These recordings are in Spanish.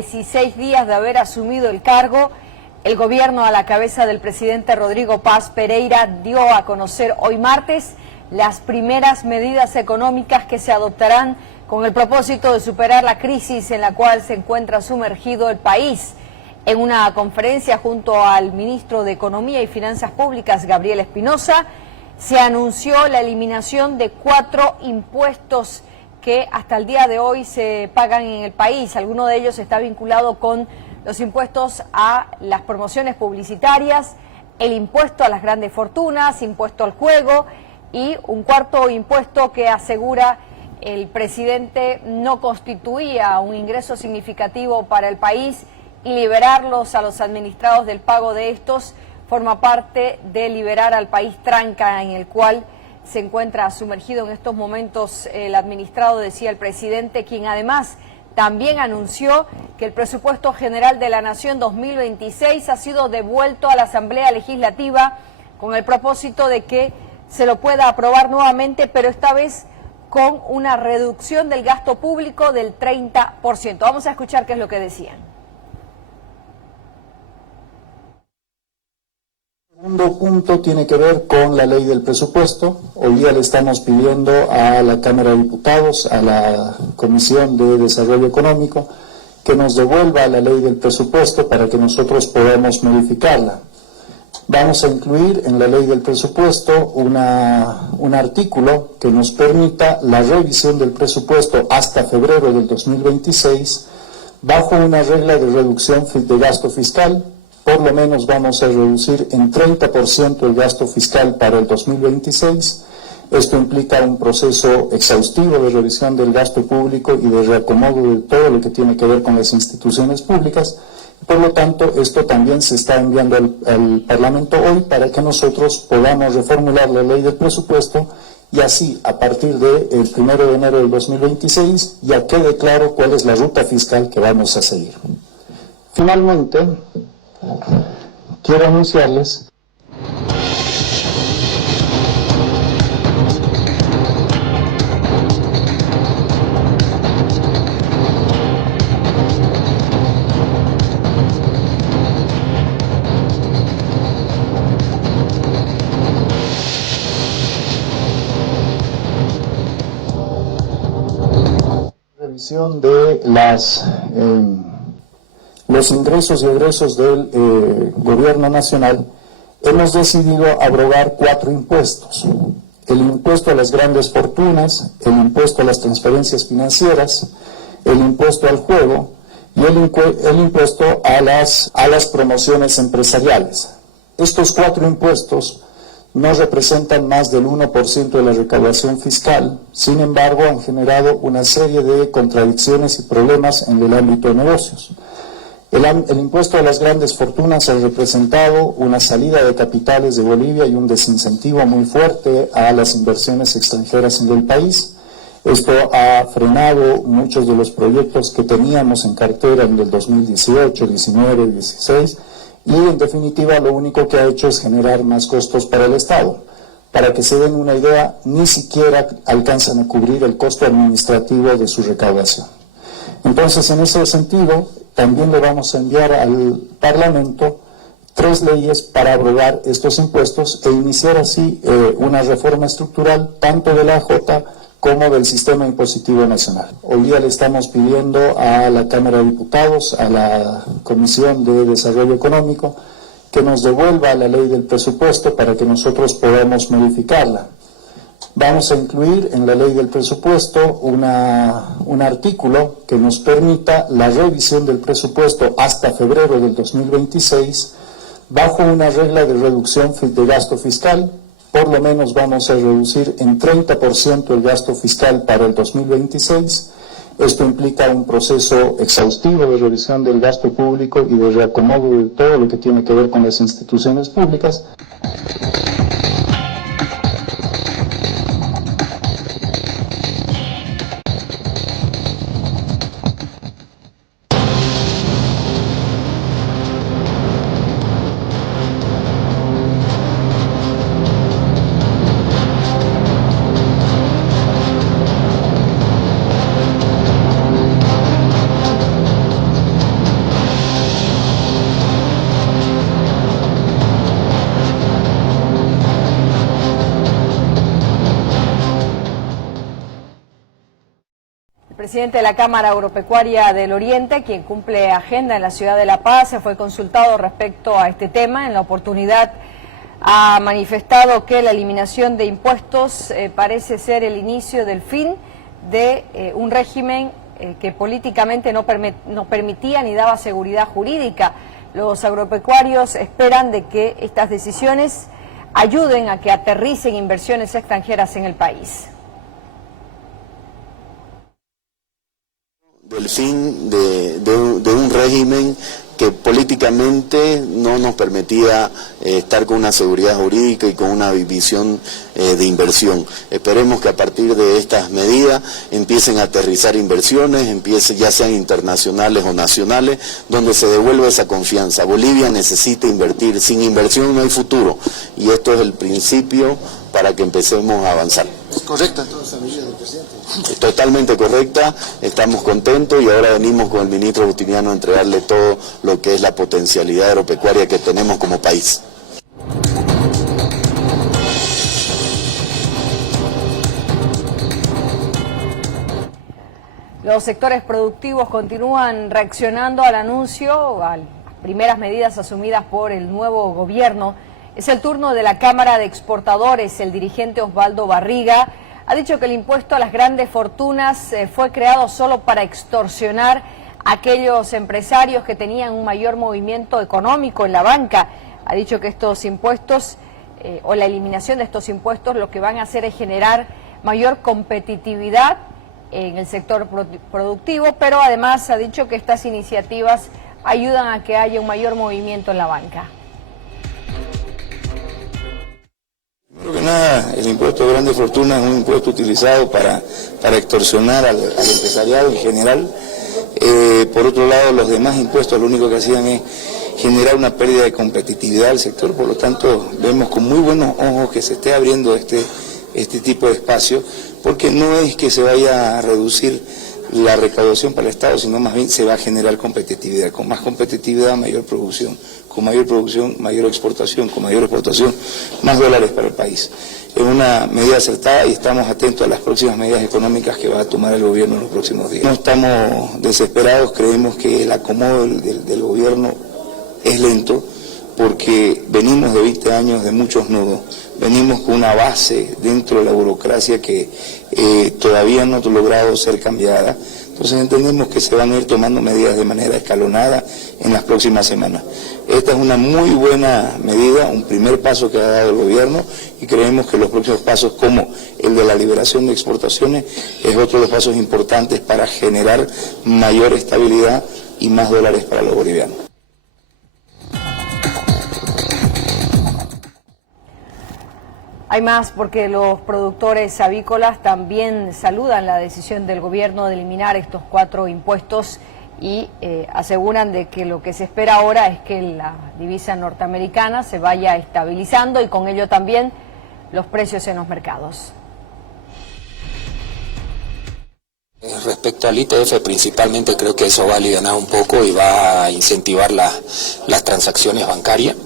16 días de haber asumido el cargo, el gobierno a la cabeza del presidente Rodrigo Paz Pereira dio a conocer hoy martes las primeras medidas económicas que se adoptarán con el propósito de superar la crisis en la cual se encuentra sumergido el país. En una conferencia junto al ministro de Economía y Finanzas Públicas, Gabriel Espinosa, se anunció la eliminación de 4 impuestos que hasta el día de hoy se pagan en el país. Alguno de ellos está vinculado con los impuestos a las promociones publicitarias, el impuesto a las grandes fortunas, impuesto al juego y un cuarto impuesto que asegura el presidente no constituía un ingreso significativo para el país y liberarlos a los administrados del pago de estos forma parte de liberar al país tranca en el cual se encuentra sumergido en estos momentos el administrado, decía el presidente, quien además también anunció que el presupuesto general de la Nación 2026 ha sido devuelto a la Asamblea Legislativa con el propósito de que se lo pueda aprobar nuevamente, pero esta vez con una reducción del gasto público del 30%. Vamos a escuchar qué es lo que decían. El segundo punto tiene que ver con la ley del presupuesto. Hoy día le estamos pidiendo a la Cámara de Diputados, a la Comisión de Desarrollo Económico, que nos devuelva la ley del presupuesto para que nosotros podamos modificarla. Vamos a incluir en la ley del presupuesto un artículo que nos permita la revisión del presupuesto hasta febrero del 2026 bajo una regla de reducción de gasto fiscal. Por lo menos vamos a reducir en 30% el gasto fiscal para el 2026. Esto implica un proceso exhaustivo de revisión del gasto público y de reacomodo de todo lo que tiene que ver con las instituciones públicas. Por lo tanto, esto también se está enviando al Parlamento hoy para que nosotros podamos reformular la ley del presupuesto y así, a partir del 1 de enero del 2026, ya quede claro cuál es la ruta fiscal que vamos a seguir. Finalmente, quiero anunciarles revisión de los ingresos y egresos del gobierno nacional. Hemos decidido abrogar 4 impuestos: el impuesto a las grandes fortunas, el impuesto a las transferencias financieras, el impuesto al juego y el impuesto a las promociones empresariales. Estos 4 impuestos no representan más del 1% de la recaudación fiscal, sin embargo han generado una serie de contradicciones y problemas en el ámbito de negocios. El impuesto a las grandes fortunas ha representado una salida de capitales de Bolivia y un desincentivo muy fuerte a las inversiones extranjeras en el país. Esto ha frenado muchos de los proyectos que teníamos en cartera en el 2018, 19, 16 y en definitiva lo único que ha hecho es generar más costos para el Estado. Para que se den una idea, ni siquiera alcanzan a cubrir el costo administrativo de su recaudación. Entonces, en ese sentido, también le vamos a enviar al Parlamento 3 leyes para abrogar estos impuestos e iniciar así una reforma estructural tanto de la AJ como del sistema impositivo nacional. Hoy día le estamos pidiendo a la Cámara de Diputados, a la Comisión de Desarrollo Económico, que nos devuelva la ley del presupuesto para que nosotros podamos modificarla. Vamos a incluir en la ley del presupuesto un artículo que nos permita la revisión del presupuesto hasta febrero del 2026 bajo una regla de reducción de gasto fiscal. Por lo menos vamos a reducir en 30% el gasto fiscal para el 2026. Esto implica un proceso exhaustivo de revisión del gasto público y de reacomodo de todo lo que tiene que ver con las instituciones públicas. presidente de la Cámara Agropecuaria del Oriente, quien cumple agenda en la ciudad de La Paz, se fue consultado respecto a este tema. En la oportunidad ha manifestado que la eliminación de impuestos parece ser el inicio del fin de un régimen que políticamente no permitía ni daba seguridad jurídica. Los agropecuarios esperan de que estas decisiones ayuden a que aterricen inversiones extranjeras en el país. Del fin de un régimen que políticamente no nos permitía estar con una seguridad jurídica y con una visión de inversión. Esperemos que a partir de estas medidas empiecen a aterrizar inversiones, ya sean internacionales o nacionales, donde se devuelva esa confianza. Bolivia necesita invertir, sin inversión no hay futuro, y esto es el principio para que empecemos a avanzar. ¿Es correcta toda esa medida del presidente? Totalmente correcta, estamos contentos y ahora venimos con el ministro Justiniano a entregarle todo lo que es la potencialidad agropecuaria que tenemos como país. Los sectores productivos continúan reaccionando al anuncio, a las primeras medidas asumidas por el nuevo gobierno. Es el turno de la Cámara de Exportadores. El dirigente Osvaldo Barriga ha dicho que el impuesto a las grandes fortunas fue creado solo para extorsionar a aquellos empresarios que tenían un mayor movimiento económico en la banca. Ha dicho que estos impuestos o la eliminación de estos impuestos lo que van a hacer es generar mayor competitividad en el sector productivo, pero además ha dicho que estas iniciativas ayudan a que haya un mayor movimiento en la banca. Primero que nada, el impuesto de grandes fortunas es un impuesto utilizado para extorsionar al empresariado en general. Por otro lado, los demás impuestos lo único que hacían es generar una pérdida de competitividad del sector. Por lo tanto, vemos con muy buenos ojos que se esté abriendo este tipo de espacio, porque no es que se vaya a reducir la recaudación para el Estado, sino más bien se va a generar competitividad. Con más competitividad, mayor producción. Con mayor producción, mayor exportación. Con mayor exportación, más dólares para el país. Es una medida acertada y estamos atentos a las próximas medidas económicas que va a tomar el gobierno en los próximos días. No estamos desesperados, creemos que el acomodo del gobierno es lento, porque venimos de 20 años de muchos nudos, venimos con una base dentro de la burocracia que todavía no ha logrado ser cambiada. Entonces entendemos que se van a ir tomando medidas de manera escalonada en las próximas semanas. Esta es una muy buena medida, un primer paso que ha dado el gobierno, y creemos que los próximos pasos, como el de la liberación de exportaciones, es otro de los pasos importantes para generar mayor estabilidad y más dólares para los bolivianos. Hay más, porque los productores avícolas también saludan la decisión del gobierno de eliminar estos 4 impuestos y aseguran de que lo que se espera ahora es que la divisa norteamericana se vaya estabilizando y con ello también los precios en los mercados. Respecto al ITF, principalmente creo que eso va a aliviar un poco y va a incentivar las transacciones bancarias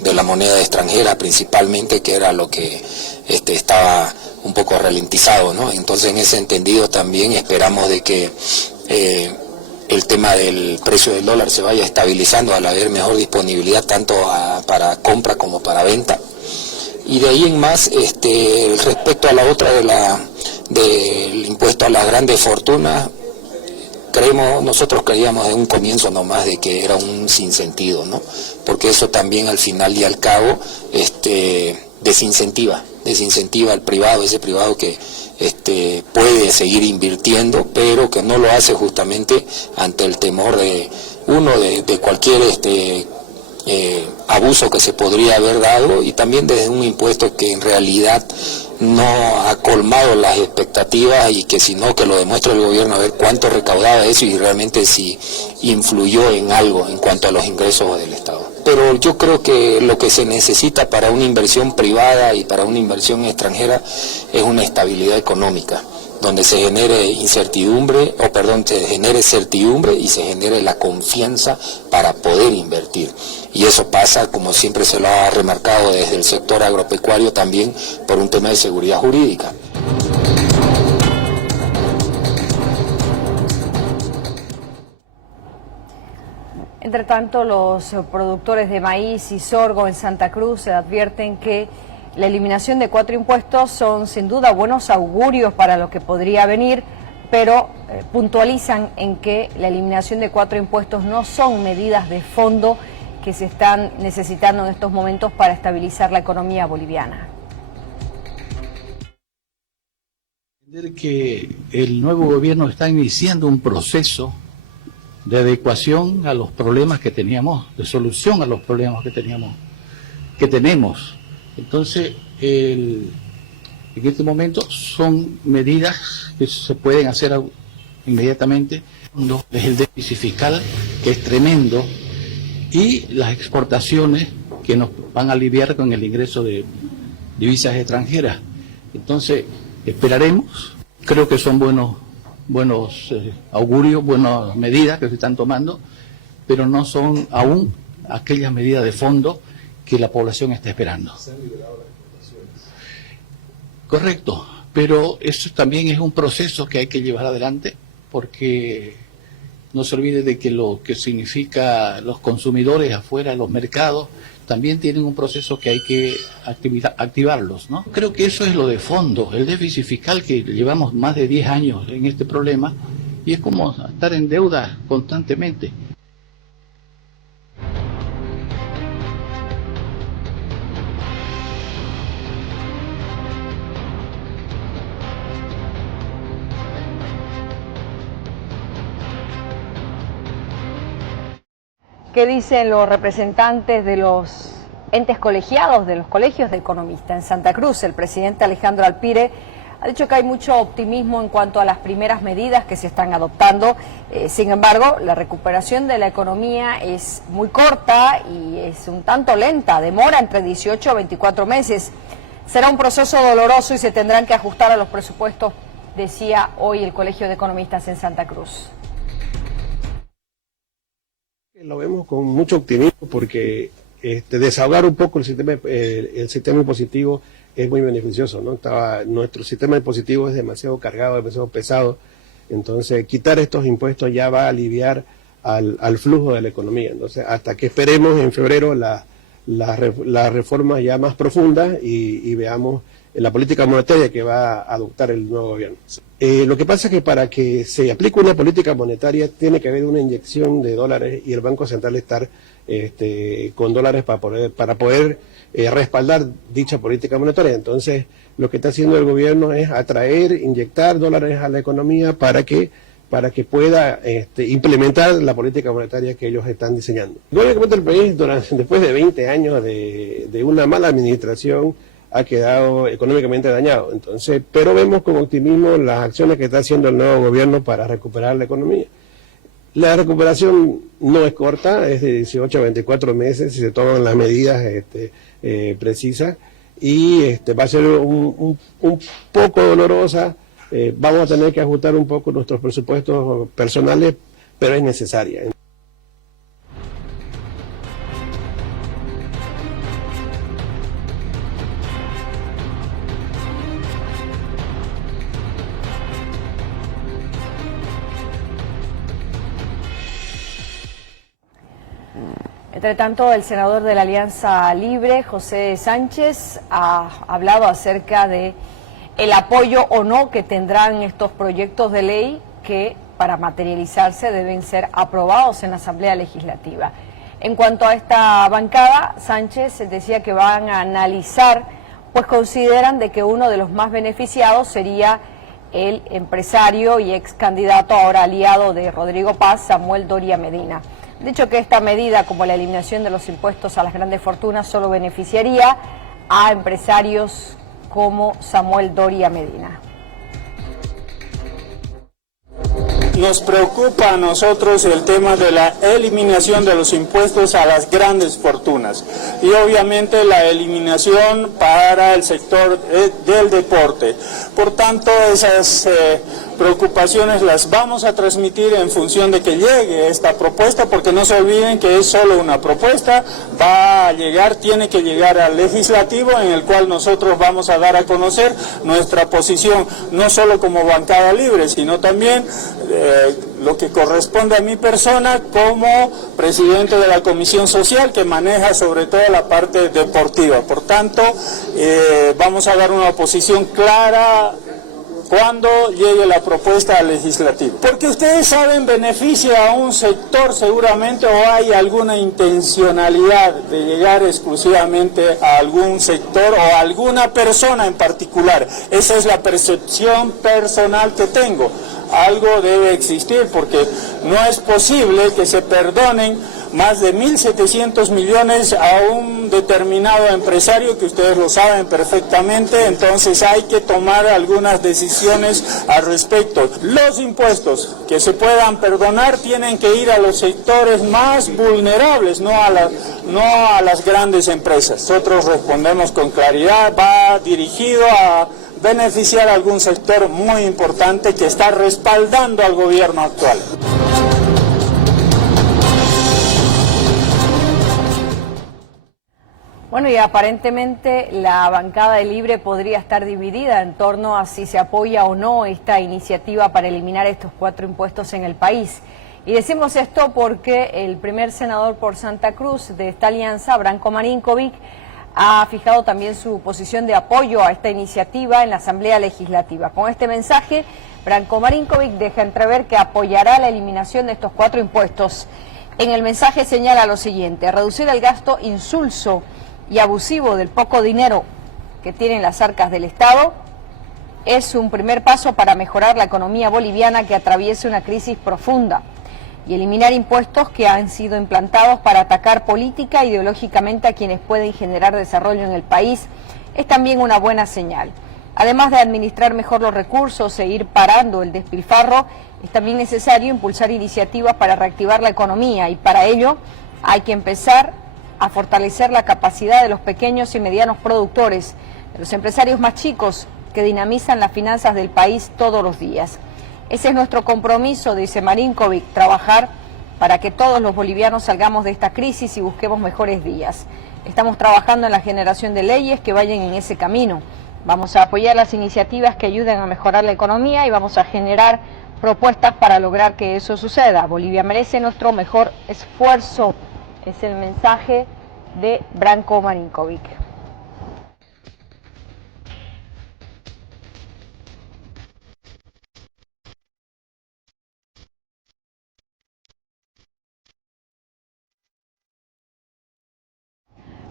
de la moneda extranjera principalmente, que era lo que estaba un poco ralentizado, ¿no? Entonces, en ese entendido también esperamos de que el tema del precio del dólar se vaya estabilizando al haber mejor disponibilidad tanto para compra como para venta. Y de ahí en más, respecto a la otra del impuesto a las grandes fortunas, nosotros creíamos en un comienzo nomás de que era un sinsentido, ¿no? Porque eso también al final y al cabo desincentiva al privado, ese privado que puede seguir invirtiendo, pero que no lo hace justamente ante el temor de cualquier abuso que se podría haber dado, y también desde un impuesto que en realidad no ha colmado las expectativas, y que si no, que lo demuestre el gobierno a ver cuánto recaudaba eso y realmente si influyó en algo en cuanto a los ingresos del Estado. Pero yo creo que lo que se necesita para una inversión privada y para una inversión extranjera es una estabilidad económica, donde se genere se genere certidumbre y se genere la confianza para poder invertir. Y eso pasa, como siempre se lo ha remarcado desde el sector agropecuario, también por un tema de seguridad jurídica. Entre tanto, los productores de maíz y sorgo en Santa Cruz advierten que la eliminación de 4 impuestos son sin duda buenos augurios para lo que podría venir, pero puntualizan en que la eliminación de 4 impuestos no son medidas de fondo que se están necesitando en estos momentos para estabilizar la economía boliviana. Que el nuevo gobierno está iniciando un proceso de adecuación a los problemas que teníamos, de solución a los problemas que tenemos. Entonces, en este momento son medidas que se pueden hacer inmediatamente. Es el déficit fiscal, que es tremendo, y las exportaciones que nos van a aliviar con el ingreso de divisas extranjeras. Entonces, esperaremos. Creo que son buenos augurios, buenas medidas que se están tomando, pero no son aún aquellas medidas de fondo que la población está esperando. ¿Se han liberado las exportaciones? Correcto, pero eso también es un proceso que hay que llevar adelante, porque no se olvide de que lo que significa los consumidores afuera, los mercados, también tienen un proceso que hay que activarlos, ¿no? Creo que eso es lo de fondo, el déficit fiscal, que llevamos más de 10 años en este problema, y es como estar en deuda constantemente. ¿Qué dicen los representantes de los entes colegiados de los colegios de economistas en Santa Cruz? El presidente Alejandro Alpire ha dicho que hay mucho optimismo en cuanto a las primeras medidas que se están adoptando. Sin embargo, la recuperación de la economía es muy corta y es un tanto lenta, demora entre 18 a 24 meses. Será un proceso doloroso y se tendrán que ajustar a los presupuestos, decía hoy el Colegio de Economistas en Santa Cruz. Lo vemos con mucho optimismo porque desahogar un poco el sistema impositivo es muy beneficioso, ¿no? Nuestro sistema impositivo es demasiado cargado, demasiado pesado, entonces quitar estos impuestos ya va a aliviar al flujo de la economía. Entonces, hasta que esperemos en febrero las reformas ya más profundas y veamos la política monetaria que va a adoptar el nuevo gobierno. Lo que pasa es que para que se aplique una política monetaria tiene que haber una inyección de dólares y el Banco Central estar con dólares para poder respaldar dicha política monetaria. Entonces, lo que está haciendo el gobierno es inyectar dólares a la economía para que pueda implementar la política monetaria que ellos están diseñando. Lógicamente el país, después de 20 años de una mala administración, ha quedado económicamente dañado. Entonces, pero vemos con optimismo las acciones que está haciendo el nuevo gobierno para recuperar la economía. La recuperación no es corta, es de 18 a 24 meses si se toman las medidas precisas, y va a ser un poco dolorosa. Vamos a tener que ajustar un poco nuestros presupuestos personales, pero es necesaria. Entre tanto, el senador de la Alianza Libre, José Sánchez, ha hablado acerca de el apoyo o no que tendrán estos proyectos de ley que, para materializarse, deben ser aprobados en la Asamblea Legislativa. En cuanto a esta bancada, Sánchez decía que van a analizar, pues consideran de que uno de los más beneficiados sería el empresario y ex candidato, ahora aliado de Rodrigo Paz, Samuel Doria Medina. Dicho que esta medida, como la eliminación de los impuestos a las grandes fortunas, solo beneficiaría a empresarios como Samuel Doria Medina. Nos preocupa a nosotros el tema de la eliminación de los impuestos a las grandes fortunas y obviamente la eliminación para el sector del deporte. Por tanto, esa es preocupaciones las vamos a transmitir en función de que llegue esta propuesta, porque no se olviden que es solo una propuesta, va a llegar, tiene que llegar al legislativo, en el cual nosotros vamos a dar a conocer nuestra posición, no solo como bancada libre, sino también lo que corresponde a mi persona como presidente de la Comisión Social, que maneja sobre todo la parte deportiva. Por tanto, vamos a dar una posición clara cuando llegue la propuesta al legislativo. Porque ustedes saben, beneficia a un sector seguramente, o hay alguna intencionalidad de llegar exclusivamente a algún sector o a alguna persona en particular. Esa es la percepción personal que tengo. Algo debe existir, porque no es posible que se perdonen más de 1.700 millones a un determinado empresario, que ustedes lo saben perfectamente. Entonces hay que tomar algunas decisiones al respecto. Los impuestos que se puedan perdonar tienen que ir a los sectores más vulnerables, no a las grandes empresas. Nosotros respondemos con claridad, va dirigido a beneficiar a algún sector muy importante que está respaldando al gobierno actual. Bueno, y aparentemente la bancada de Libre podría estar dividida en torno a si se apoya o no esta iniciativa para eliminar estos 4 impuestos en el país. Y decimos esto porque el primer senador por Santa Cruz de esta alianza, Branko Marinkovic, ha fijado también su posición de apoyo a esta iniciativa en la Asamblea Legislativa. Con este mensaje, Branko Marinkovic deja entrever que apoyará la eliminación de estos 4 impuestos. En el mensaje señala lo siguiente: reducir el gasto insulso y abusivo del poco dinero que tienen las arcas del Estado es un primer paso para mejorar la economía boliviana, que atraviesa una crisis profunda, y eliminar impuestos que han sido implantados para atacar política e ideológicamente a quienes pueden generar desarrollo en el país es también una buena señal. Además de administrar mejor los recursos e ir parando el despilfarro, es también necesario impulsar iniciativas para reactivar la economía, y para ello hay que empezar a fortalecer la capacidad de los pequeños y medianos productores, de los empresarios más chicos que dinamizan las finanzas del país todos los días. Ese es nuestro compromiso, dice Marinkovic, trabajar para que todos los bolivianos salgamos de esta crisis y busquemos mejores días. Estamos trabajando en la generación de leyes que vayan en ese camino. Vamos a apoyar las iniciativas que ayuden a mejorar la economía y vamos a generar propuestas para lograr que eso suceda. Bolivia merece nuestro mejor esfuerzo. Es el mensaje de Branko Marinkovic.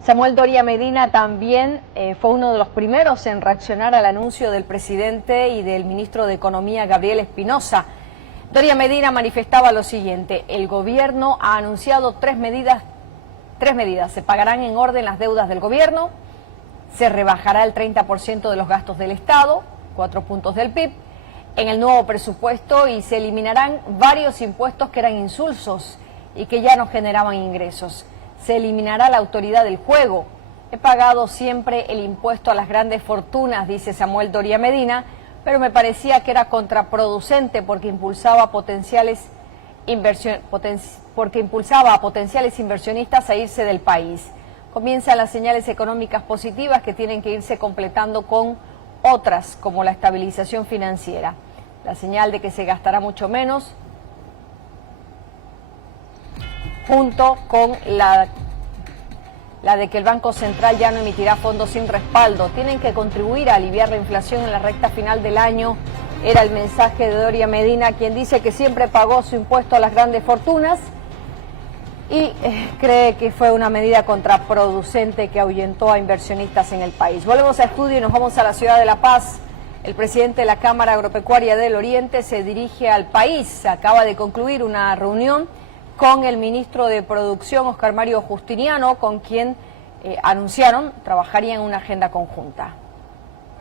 Samuel Doria Medina también fue uno de los primeros en reaccionar al anuncio del presidente y del ministro de Economía, Gabriel Espinosa. Doria Medina manifestaba lo siguiente: el gobierno ha anunciado tres medidas. Se pagarán en orden las deudas del gobierno, se rebajará el 30% de los gastos del Estado, 4 puntos del PIB, en el nuevo presupuesto, y se eliminarán varios impuestos que eran insulsos y que ya no generaban ingresos. Se eliminará la autoridad del juego. He pagado siempre el impuesto a las grandes fortunas, dice Samuel Doria Medina, pero me parecía que era contraproducente porque impulsaba a potenciales inversionistas a irse del país. Comienzan las señales económicas positivas que tienen que irse completando con otras, como la estabilización financiera. La señal de que se gastará mucho menos, junto con la de que el Banco Central ya no emitirá fondos sin respaldo, tienen que contribuir a aliviar la inflación en la recta final del año. Era el mensaje de Doria Medina, quien dice que siempre pagó su impuesto a las grandes fortunas y cree que fue una medida contraproducente que ahuyentó a inversionistas en el país. Volvemos al estudio y nos vamos a la ciudad de La Paz. El presidente de la Cámara Agropecuaria del Oriente se dirige al país. Acaba de concluir una reunión con el ministro de Producción, Oscar Mario Justiniano, con quien anunciaron trabajarían en una agenda conjunta.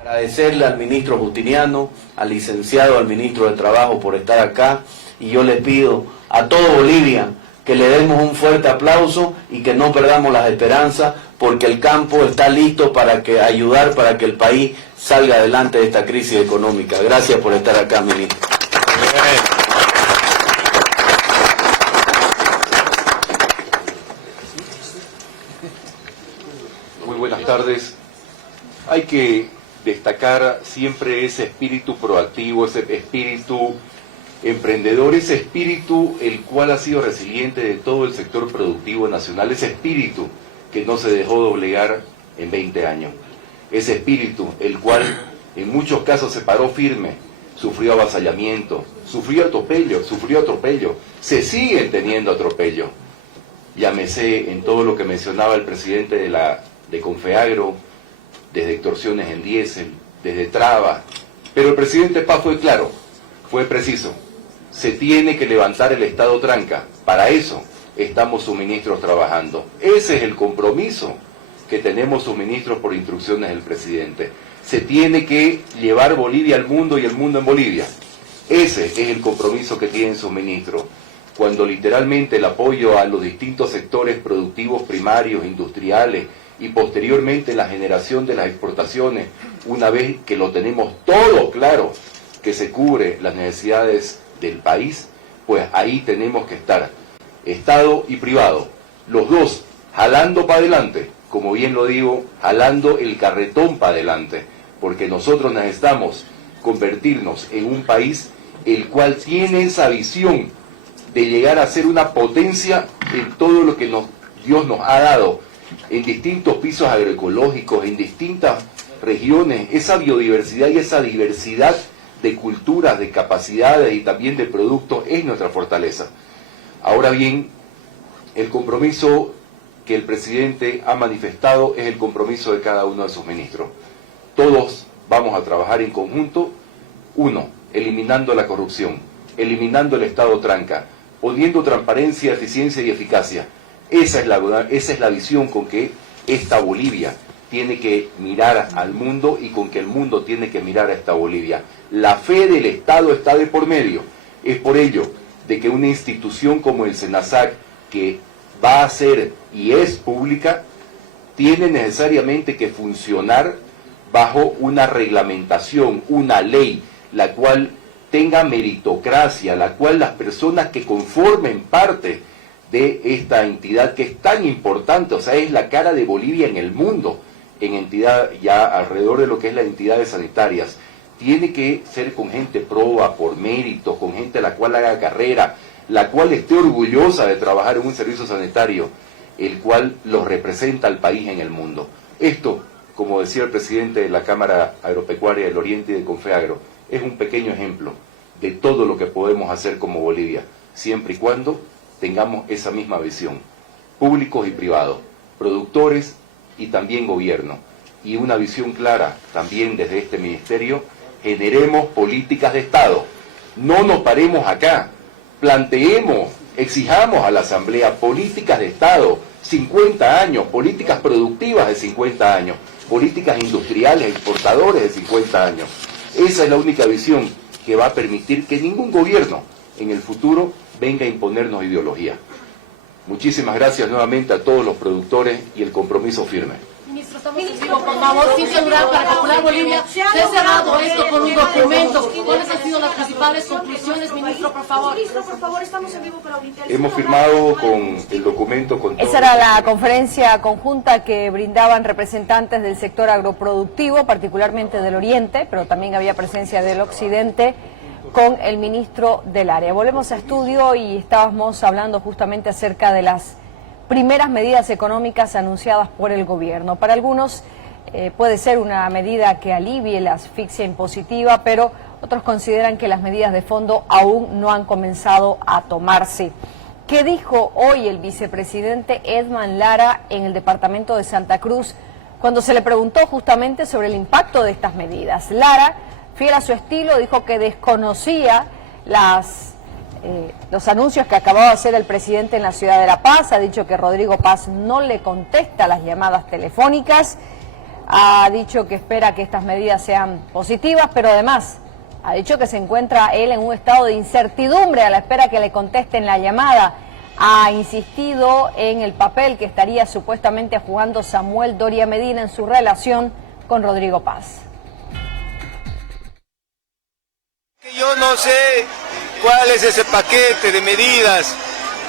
Agradecerle al ministro Justiniano, al licenciado, al ministro de Trabajo por estar acá, y yo le pido a todo Bolivia que le demos un fuerte aplauso y que no perdamos las esperanzas, porque el campo está listo para ayudar para que el país salga adelante de esta crisis económica. Gracias por estar acá, ministro. Muy buenas tardes. Hay que destacar siempre ese espíritu proactivo, ese espíritu emprendedor, ese espíritu el cual ha sido resiliente de todo el sector productivo nacional, ese espíritu que no se dejó doblegar en 20 años, ese espíritu el cual en muchos casos se paró firme, sufrió avasallamiento, sufrió atropello, se siguen teniendo atropello. Llámese en todo lo que mencionaba el presidente de Confeagro, desde extorsiones en diésel, desde trabas, pero el presidente Paz fue claro, fue preciso. Se tiene que levantar el estado tranca. Para eso estamos sus ministros trabajando. Ese es el compromiso que tenemos sus ministros por instrucciones del presidente. Se tiene que llevar Bolivia al mundo y el mundo en Bolivia. Ese es el compromiso que tienen sus ministros. Cuando literalmente el apoyo a los distintos sectores productivos primarios, industriales y posteriormente la generación de las exportaciones, una vez que lo tenemos todo claro, que se cubre las necesidades del país, pues ahí tenemos que estar, Estado y privado, los dos jalando para adelante, como bien lo digo, jalando el carretón para adelante, porque nosotros necesitamos convertirnos en un país el cual tiene esa visión de llegar a ser una potencia en todo lo que Dios nos ha dado, en distintos pisos agroecológicos, en distintas regiones, esa biodiversidad y esa diversidad de culturas, de capacidades y también de productos es nuestra fortaleza. Ahora bien, el compromiso que el presidente ha manifestado es el compromiso de cada uno de sus ministros. Todos vamos a trabajar en conjunto. Uno, eliminando la corrupción, eliminando el estado tranca, poniendo transparencia, eficiencia y eficacia. Esa es la visión con que esta Bolivia tiene que mirar al mundo y con que el mundo tiene que mirar a esta Bolivia. La fe del Estado está de por medio. Es por ello de que una institución como el SENASAC, que va a ser y es pública, tiene necesariamente que funcionar bajo una reglamentación, una ley, la cual tenga meritocracia, la cual las personas que conformen parte de esta entidad que es tan importante, o sea, es la cara de Bolivia en el mundo, en entidad ya alrededor de lo que es las entidades sanitarias, tiene que ser con gente proba, por mérito, con gente a la cual haga carrera, la cual esté orgullosa de trabajar en un servicio sanitario, el cual los representa al país en el mundo. Esto, como decía el presidente de la Cámara Agropecuaria del Oriente y de Confeagro, es un pequeño ejemplo de todo lo que podemos hacer como Bolivia, siempre y cuando tengamos esa misma visión, públicos y privados, productores y también gobierno, y una visión clara también desde este ministerio. Generemos políticas de Estado, no nos paremos acá, planteemos, exijamos a la Asamblea políticas de Estado, 50 años, políticas productivas de 50 años, políticas industriales, exportadores de 50 años. Esa es la única visión que va a permitir que ningún gobierno en el futuro venga a imponernos ideología. Muchísimas gracias nuevamente a todos los productores y el compromiso firme. Ministro, estamos en vivo, por favor, sin celular, para calcular Bolivia. Se ha cerrado esto con un documento. ¿Cuáles han sido las principales conclusiones, ministro, por favor? Ministro, por favor, estamos en vivo para auditar. Hemos firmado con el documento con Esa era la conferencia conjunta que brindaban representantes del sector agroproductivo, particularmente del Oriente, pero también había presencia del Occidente, con el ministro del área. Volvemos a estudio y estábamos hablando justamente acerca de las primeras medidas económicas anunciadas por el gobierno. Para algunos puede ser una medida que alivie la asfixia impositiva, pero otros consideran que las medidas de fondo aún no han comenzado a tomarse. ¿Qué dijo hoy el vicepresidente Edman Lara en el departamento de Santa Cruz cuando se le preguntó justamente sobre el impacto de estas medidas? Lara, fiel a su estilo, dijo que desconocía los anuncios que acababa de hacer el presidente en la ciudad de La Paz. Ha dicho que Rodrigo Paz no le contesta las llamadas telefónicas. Ha dicho que espera que estas medidas sean positivas, pero además ha dicho que se encuentra él en un estado de incertidumbre a la espera que le contesten la llamada. Ha insistido en el papel que estaría supuestamente jugando Samuel Doria Medina en su relación con Rodrigo Paz. sé cuál es ese paquete de medidas,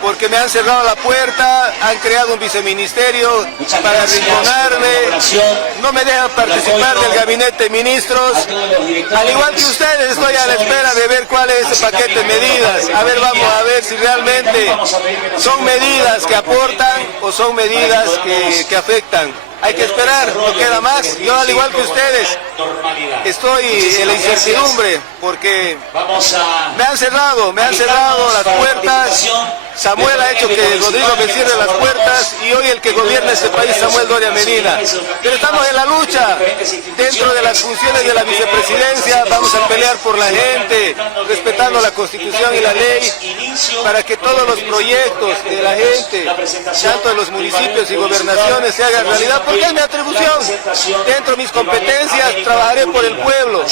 porque me han cerrado la puerta, han creado un viceministerio para arrinconarme, no me dejan participar del gabinete de ministros. Al igual que ustedes, estoy a la espera de ver cuál es ese paquete de medidas. A ver, vamos a ver si realmente son medidas que aportan o son medidas que afectan. Hay que esperar, no queda más. Yo, al igual que ustedes, estoy en la incertidumbre porque me han cerrado las puertas. Samuel ha hecho que Rodrigo me cierre las puertas y hoy el que gobierna este país es Samuel Doria Medina. Pero estamos en la lucha. Dentro de las funciones de la vicepresidencia vamos a pelear por la gente, respetando la Constitución y la ley, para que todos los proyectos de la gente, tanto de los municipios y gobernaciones, se hagan realidad, porque es mi atribución. Dentro de mis competencias trabajaré por el pueblo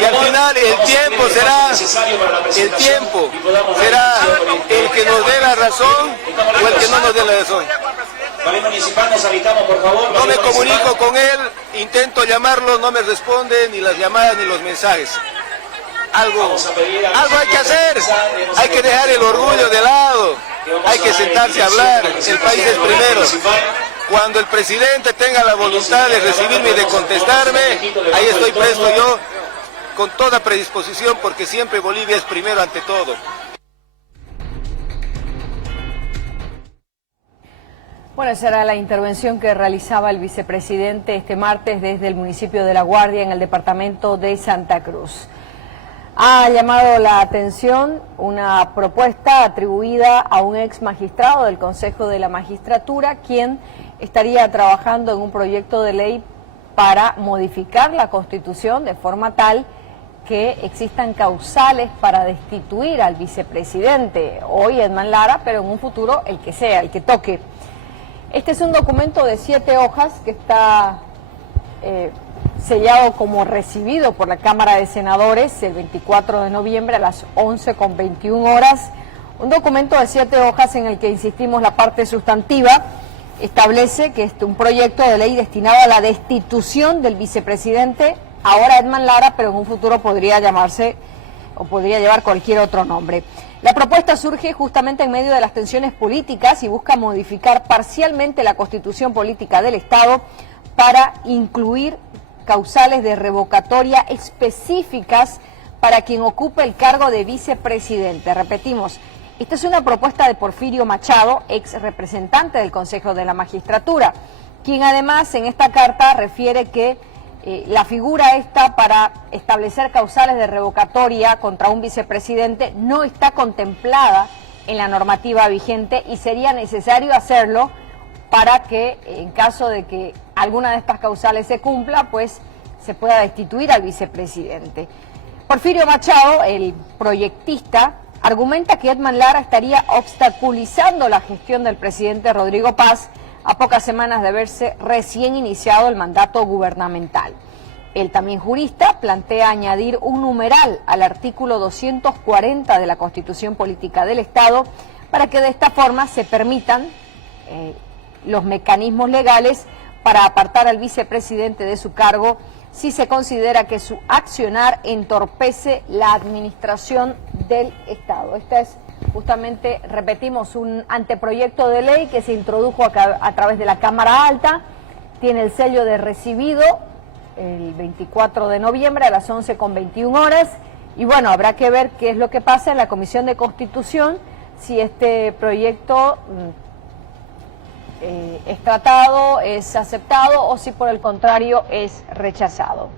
y al final el tiempo será el que nos dé la razón o el que no nos dé la razón. No me comunico con él, intento llamarlo, no me responde ni las llamadas ni los mensajes. Algo hay que hacer, hay que dejar el orgullo de lado, hay que sentarse a hablar, el país es primero. Cuando el presidente tenga la voluntad de recibirme y de contestarme, ahí estoy presto yo, con toda predisposición, porque siempre Bolivia es primero ante todo. Bueno, esa era la intervención que realizaba el vicepresidente este martes desde el municipio de La Guardia, en el departamento de Santa Cruz. Ha llamado la atención una propuesta atribuida a un ex magistrado del Consejo de la Magistratura, quien estaría trabajando en un proyecto de ley para modificar la Constitución de forma tal que existan causales para destituir al vicepresidente, hoy Edman Lara, pero en un futuro el que sea, el que toque. Este es un documento de 7 hojas que está sellado como recibido por la Cámara de Senadores el 24 de noviembre a las 11:21 horas. Un documento de 7 hojas en el que, insistimos, la parte sustantiva establece que es un proyecto de ley destinado a la destitución del vicepresidente, ahora Edman Lara, pero en un futuro podría llamarse o podría llevar cualquier otro nombre. La propuesta surge justamente en medio de las tensiones políticas y busca modificar parcialmente la Constitución política del Estado para incluir causales de revocatoria específicas para quien ocupe el cargo de vicepresidente. Repetimos, esta es una propuesta de Porfirio Machado, ex representante del Consejo de la Magistratura, quien además en esta carta refiere que la figura esta para establecer causales de revocatoria contra un vicepresidente no está contemplada en la normativa vigente y sería necesario hacerlo para que, en caso de que alguna de estas causales se cumpla, pues se pueda destituir al vicepresidente. Porfirio Machado, el proyectista, argumenta que Edman Lara estaría obstaculizando la gestión del presidente Rodrigo Paz a pocas semanas de haberse recién iniciado el mandato gubernamental. El también jurista plantea añadir un numeral al artículo 240 de la Constitución Política del Estado para que de esta forma se permitan los mecanismos legales para apartar al vicepresidente de su cargo si se considera que su accionar entorpece la administración del Estado. Esta es justamente, repetimos, un anteproyecto de ley que se introdujo a través de la Cámara Alta, tiene el sello de recibido el 24 de noviembre a las 11:21 horas, y bueno, habrá que ver qué es lo que pasa en la Comisión de Constitución, si este proyecto es tratado, es aceptado o si por el contrario es rechazado.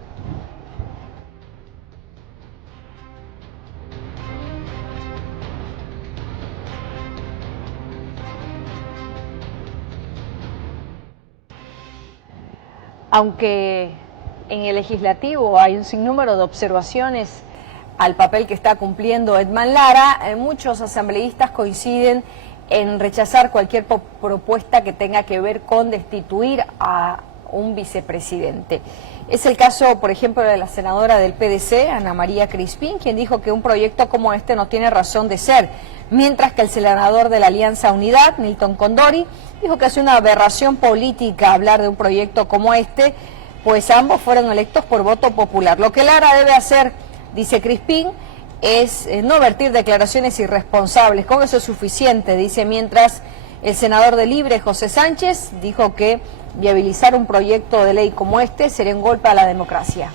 Aunque en el legislativo hay un sinnúmero de observaciones al papel que está cumpliendo Edman Lara, muchos asambleístas coinciden en rechazar cualquier propuesta que tenga que ver con destituir a un vicepresidente. Es el caso, por ejemplo, de la senadora del PDC, Ana María Crispín, quien dijo que un proyecto como este no tiene razón de ser, mientras que el senador de la Alianza Unidad, Milton Condori, dijo que es una aberración política hablar de un proyecto como este, pues ambos fueron electos por voto popular. Lo que Lara debe hacer, dice Crispín, es no vertir declaraciones irresponsables. Con eso es suficiente, dice, mientras el senador de Libre, José Sánchez, dijo que viabilizar un proyecto de ley como este sería un golpe a la democracia.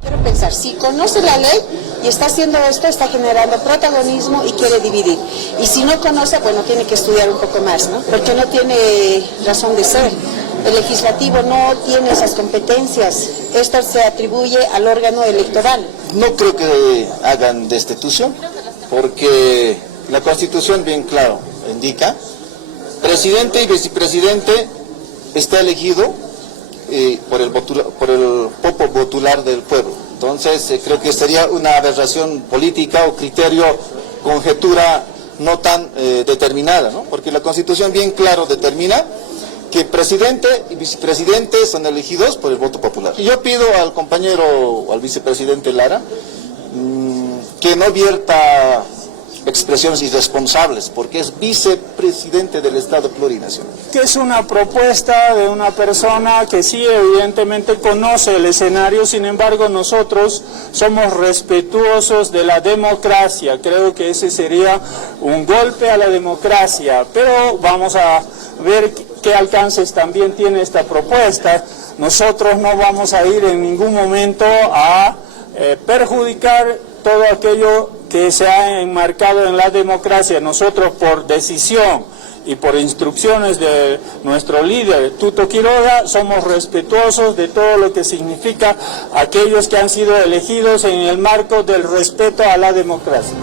Quiero pensar, si conoce la ley y está haciendo esto, está generando protagonismo y quiere dividir. Y si no conoce, bueno, tiene que estudiar un poco más, ¿no? Porque no tiene razón de ser. El legislativo no tiene esas competencias. Esto se atribuye al órgano electoral. No creo que hagan destitución, porque la Constitución bien claro indica, presidente y vicepresidente está elegido por el popo votular del pueblo. Entonces creo que sería una aberración política o criterio, conjetura no tan determinada, ¿no? Porque la Constitución bien claro determina que presidente y vicepresidente son elegidos por el voto popular. Y yo pido al compañero, al vicepresidente Lara, que no vierta expresiones irresponsables, porque es vicepresidente del Estado plurinacional. Que es una propuesta de una persona que sí evidentemente conoce el escenario, sin embargo nosotros somos respetuosos de la democracia. Creo que ese sería un golpe a la democracia, pero vamos a ver qué alcances también tiene esta propuesta. Nosotros no vamos a ir en ningún momento a perjudicar todo aquello que se ha enmarcado en la democracia. Nosotros, por decisión y por instrucciones de nuestro líder Tuto Quiroga, somos respetuosos de todo lo que significa aquellos que han sido elegidos en el marco del respeto a la democracia.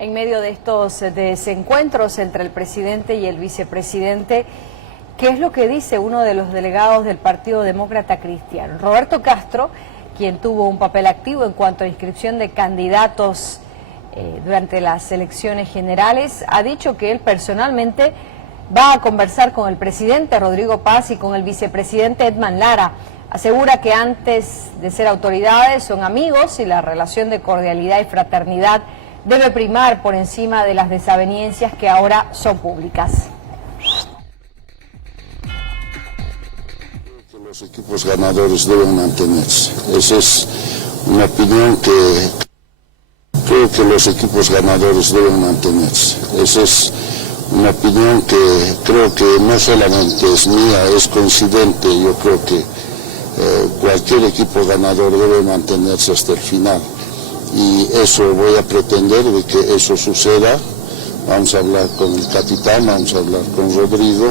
En medio de estos desencuentros entre el presidente y el vicepresidente, ¿qué es lo que dice uno de los delegados del Partido Demócrata Cristiano? Roberto Castro, quien tuvo un papel activo en cuanto a inscripción de candidatos durante las elecciones generales, ha dicho que él personalmente va a conversar con el presidente Rodrigo Paz y con el vicepresidente Edman Lara. Asegura que antes de ser autoridades son amigos y la relación de cordialidad y fraternidad debe primar por encima de las desavenencias que ahora son públicas. Los equipos ganadores deben mantenerse. Esa es una opinión que creo que los equipos ganadores deben mantenerse. Esa es una opinión que creo que no solamente es mía, es coincidente. Yo creo que cualquier equipo ganador debe mantenerse hasta el final. Y eso voy a pretender de que eso suceda. Vamos a hablar con el capitán, vamos a hablar con Rodrigo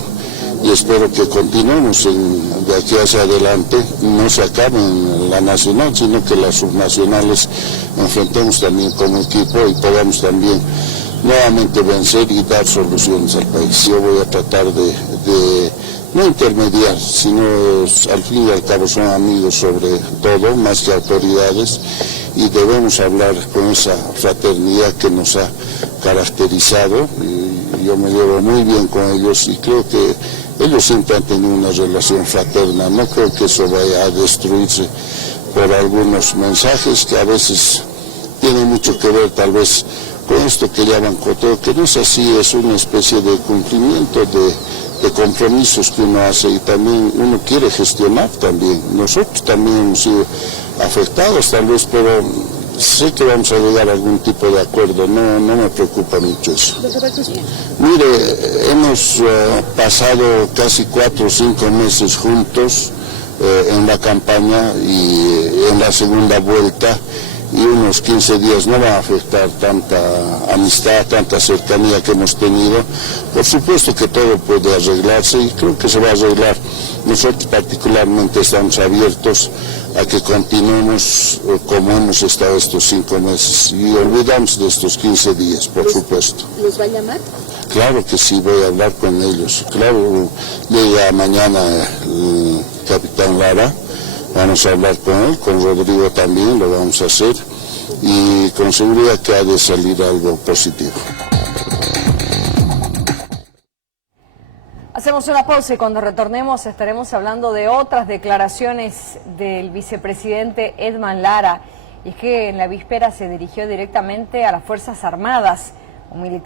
y espero que continuemos de aquí hacia adelante, no se acabe en la nacional, sino que las subnacionales enfrentemos también como equipo y podamos también nuevamente vencer y dar soluciones al país. Yo voy a tratar de no intermediar, sino al fin y al cabo son amigos sobre todo, más que autoridades, y debemos hablar con esa fraternidad que nos ha caracterizado. Y yo me llevo muy bien con ellos y creo que ellos siempre han tenido una relación fraterna. No creo que eso vaya a destruirse por algunos mensajes que a veces tienen mucho que ver tal vez con esto que llaman coteo, que no es así, es una especie de cumplimiento de compromisos que uno hace y también uno quiere gestionar también. Nosotros también hemos sido afectados tal vez, pero sé que vamos a llegar a algún tipo de acuerdo, no me preocupa mucho eso. Mire, hemos pasado casi 4 o 5 meses juntos en la campaña y en la segunda vuelta, y unos 15 días no va a afectar tanta amistad, tanta cercanía que hemos tenido. Por supuesto que todo puede arreglarse y creo que se va a arreglar. Nosotros particularmente estamos abiertos a que continuemos como hemos estado estos 5 meses y olvidamos de estos 15 días, por supuesto. ¿Los va a llamar? Claro que sí, voy a hablar con ellos. Claro, llega mañana el capitán Lara. Vamos a hablar con él, con Rodrigo también lo vamos a hacer y con seguridad que ha de salir algo positivo. Hacemos una pausa y cuando retornemos estaremos hablando de otras declaraciones del vicepresidente Edman Lara. Y es que en la víspera se dirigió directamente a las Fuerzas Armadas, un militar